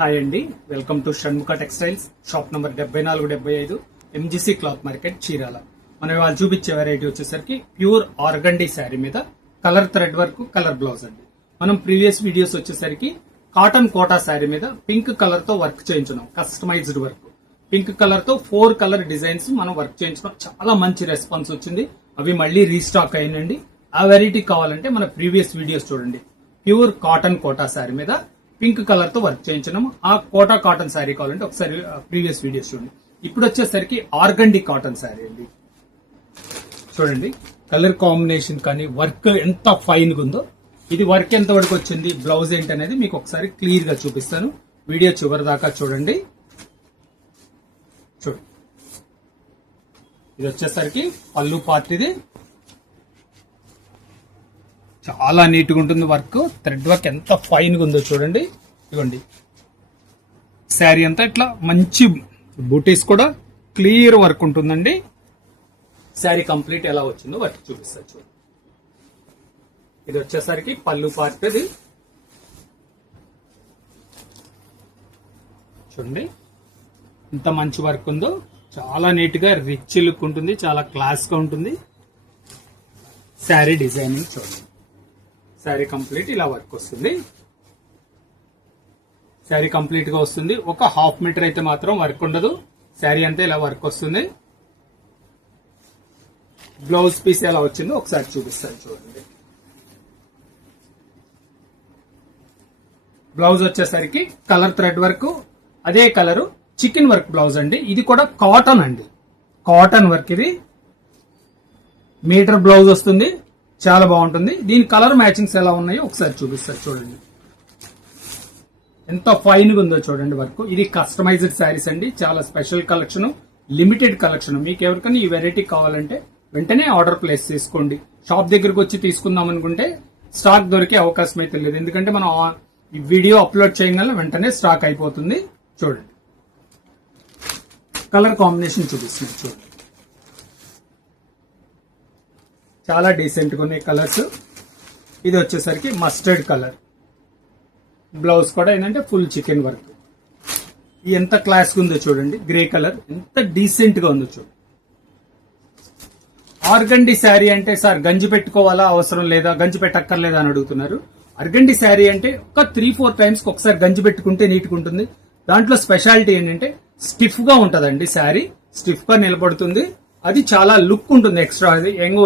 Hi అండి, welcome to Shanmukha textiles, shop number 7475 MGC cloth market, Chirala. మనం ఇవాళ చూపించే వెరైటీ వచ్చేసరికి ప్యూర్ ఆర్గండీ శారీ మీద colour thread work, colour blouse అండి. మనం ప్రీవియస్ వీడియోస్ వచ్చేసరికి కాటన్ కోటా శారీ మీద పింక్ కలర్ తో వర్క్ చేయించున్నాం, కస్టమైజ్డ్ వర్క్. పింక్ కలర్ తో 4 కలర్ డిజైన్స్ మనం వర్క్ చేయించున్నాం. చాలా మంచి రెస్పాన్స్ వచ్చింది. అవి మళ్ళీ రీస్టాక్ అయిందండి. ఆ వెరైటీ కావాలంటే మన ప్రీవియస్ వీడియోస్ చూడండి. ప్యూర్ కాటన్ కోటా శారీ మీద పింక్ కలర్ తో వర్క్ చేయించినాము. ఆ కోటా కాటన్ శారీ కావాలంటే ఒకసారి ప్రీవియస్ వీడియోస్ చూడండి. ఇప్పుడు వచ్చేసరికి ఆర్గండీ కాటన్ శారీ అండి. చూడండి కలర్ కాంబినేషన్ కానీ వర్క్ ఎంత ఫైన్ గా ఉందో. ఇది వర్క్ ఎంత వరకు వచ్చింది, బ్లౌజ్ ఏంటి అనేది మీకు ఒకసారి క్లియర్ గా చూపిస్తాను. వీడియో చివరి దాకా చూడండి. చూడండి, ఇది వచ్చేసరికి పళ్ళు పార్ట్. ఇది చాలా నీట్ గా ఉంటుంది. వర్క్ థ్రెడ్ వర్క్ ఎంత ఫైన్ గా ఉందో చూడండి. ఇదిగోండి శారీ అంతా ఇట్లా మంచి బూటీస్ కూడా క్లియర్ వర్క్ ఉంటుందండి. శారీ కంప్లీట్ ఎలా వచ్చిందో వర్క్ చూపిస్తారు చూడండి. ఇది వచ్చేసరికి పళ్ళు పార్ట్. ఇది చూడండి ఎంత మంచి వర్క్ ఉందో. చాలా నీట్ గా రిచ్ లుక్ ఉంటుంది, చాలా క్లాస్ గా ఉంటుంది. శారీ డిజైనింగ్ చూడండి. శారీ కంప్లీట్ ఇలా వర్క్ వస్తుంది. శారీ కంప్లీట్ గా వస్తుంది. ఒక హాఫ్ మీటర్ అయితే మాత్రం వర్క్ ఉండదు. శారీ అంతా ఇలా వర్క్ వస్తుంది. బ్లౌజ్ పీస్ ఎలా వచ్చిందో ఒకసారి చూపిస్తాను చూడండి. బ్లౌజ్ వచ్చేసరికి కలర్ థ్రెడ్ వర్క్, అదే కలర్ చికెన్ వర్క్ బ్లౌజ్ అండి. ఇది కూడా కాటన్ అండి, కాటన్ వర్క్. ఇది మీటర్ బ్లౌజ్ వస్తుంది, చాలా బాగుంటుంది. దీని కలర్ మ్యాచింగ్స్ ఎలా ఉన్నాయో ఒకసారి చూపిస్తారు చూడండి. ఎంత ఫైన్ గా ఉందో చూడండి వర్క్. ఇది కస్టమైజ్డ్ శారీస్ అండి, చాలా స్పెషల్ కలెక్షన్, లిమిటెడ్ కలెక్షన్. మీకు ఎవరికైనా ఈ వెరైటీ కావాలంటే వెంటనే ఆర్డర్ ప్లేస్ చేసుకోండి. షాప్ దగ్గరకు వచ్చి తీసుకుందాం అనుకుంటే స్టాక్ దొరికే అవకాశం అయితే లేదు, ఎందుకంటే మనం ఈ వీడియో అప్లోడ్ చేయగల వెంటనే స్టాక్ అయిపోతుంది. చూడండి కలర్ కాంబినేషన్ చూపిస్తున్నాను చూడండి. చాలా డీసెంట్ గా ఉన్నాయి కలర్స్. ఇది వచ్చేసరికి మస్టర్డ్ కలర్. బ్లౌజ్ కూడా ఏంటంటే ఫుల్ చికెన్ వర్క్. ఎంత క్లాస్ ఉందో చూడండి. గ్రే కలర్ ఎంత డీసెంట్ గా ఉందో చూడండి. ఆర్గండీ శారీ అంటే సార్ గంజి పెట్టుకోవాలా, అవసరం లేదా, గంజి పెట్టక్కర్లేదా అని అడుగుతున్నారు. ఆర్గండీ శారీ అంటే ఒక 3-4 టైమ్స్ ఒకసారి గంజి పెట్టుకుంటే నీట్గా ఉంటుంది. దాంట్లో స్పెషాలిటీ ఏంటంటే స్టిఫ్ గా ఉంటదండి. శారీ స్టిఫ్ గా నిలబడుతుంది. అది చాలా లుక్ ఉంటుంది. ఎక్స్ట్రా యంగ్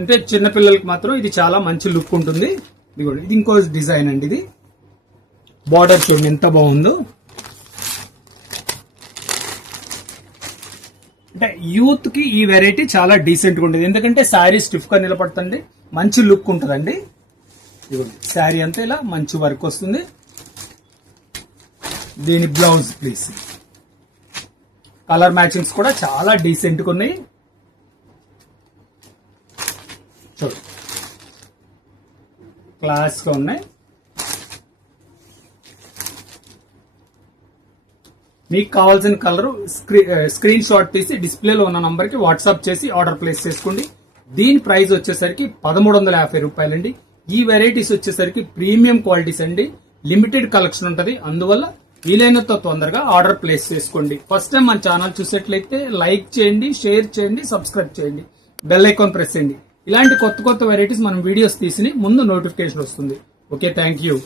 అంటే చిన్నపిల్లలకి మాత్రం ఇది చాలా మంచి లుక్ ఉంటుంది. ఇది ఇంకో డిజైన్ అండి. ఇది బార్డర్ చూడండి ఎంత బాగుందో. అంటే యూత్ కి ఈ వెరైటీ చాలా డీసెంట్ గా ఉంటుంది, ఎందుకంటే శారీ స్టిఫ్ గా నిలబడుతుంది, మంచి లుక్ ఉంటుందండి. ఇదిగోండి శారీ అంతా ఇలా మంచి వర్క్ వస్తుంది. దీని బ్లౌజ్ ప్లీజ్. కలర్ మ్యాచింగ్స్ కూడా చాలా డీసెంట్ గా ఉన్నాయి. చూడు క్లాస్ గా ఉన్నాయి. మీకు కావాల్సిన కలర్ స్క్రీన్ షాట్ తీసి డిస్ప్లేలో ఉన్న నంబర్ కి వాట్సాప్ చేసి ఆర్డర్ ప్లేస్ చేసుకోండి. దీని ప్రైస్ వచ్చేసరికి 1350 రూపాయలండి. ఈ వెరైటీస్ వచ్చేసరికి ప్రీమియం క్వాలిటీస్ అండి, లిమిటెడ్ కలెక్షన్ ఉంటది. అందువల్ల వీలైనంత తొందరగా ఆర్డర్ ప్లేస్ చేసుకోండి. ఫస్ట్ టైం మన ఛానల్ చూసేట్లయితే లైక్ చేయండి, షేర్ చేయండి, సబ్స్క్రైబ్ చేయండి, బెల్ ఐకాన్ ప్రెస్ చేయండి. ఇలాంటి కొత్త కొత్త వెరైటీస్ మనం వీడియోస్ తీసి ముందు నోటిఫికేషన్ వస్తుంది. Okay, thank you.